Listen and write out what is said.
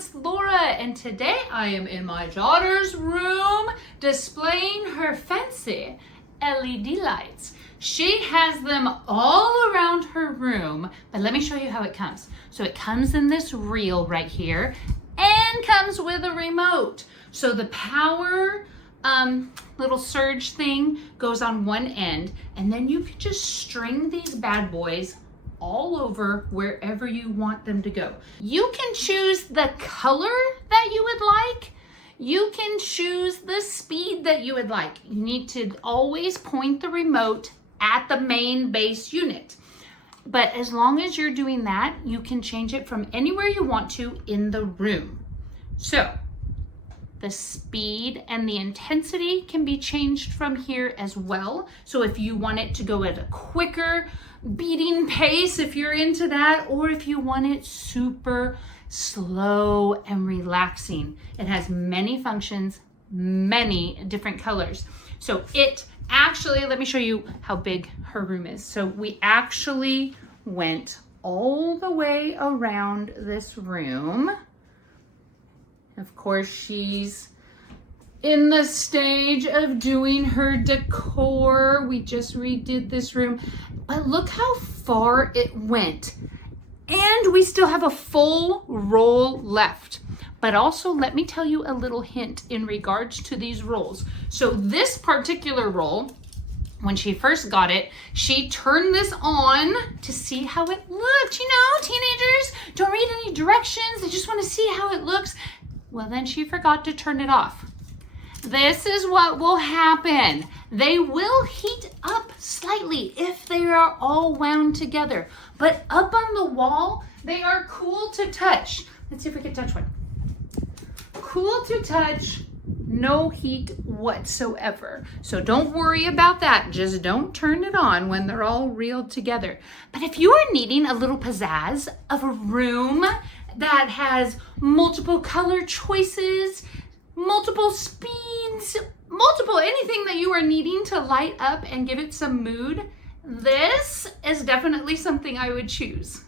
it's Laura, and today I am in my daughter's room displaying her fancy LED lights. She has them all around her room, but let me show you how it comes. So it comes in this reel right here and comes with a remote. So the power little surge thing goes on one end, and then you can just string these bad boys all over wherever you want them to go. You can choose the color that you would like. You can choose the speed that you would like. You need to always point the remote at the main base unit. But as long as you're doing that, you can change it from anywhere you want to in the room. So the speed and the intensity can be changed from here as well. So if you want it to go at a quicker beating pace, if you're into that, or if you want it super slow and relaxing. It has many functions, many different colors. So it actually, let me show you how big her room is. So we actually went all the way around this room. Of course, she's in the stage of doing her decor. We just redid this room, but look how far it went. And we still have a full roll left. But also, let me tell you a little hint in regards to these rolls. So this particular roll, when she first got it, she turned this on to see how it looked. You know, teenagers don't read any directions. They just want to see how it looks. Well, then she forgot to turn it off. This is what will happen. They will heat up slightly if they are all wound together. But up on the wall, they are cool to touch. Let's see if we can touch one. Cool to touch, no heat whatsoever. So don't worry about that. Just don't turn it on when they're all reeled together. But if you are needing a little pizzazz of a room that has multiple color choices, multiple speeds, multiple anything that you are needing to light up and give it some mood, this is definitely something I would choose.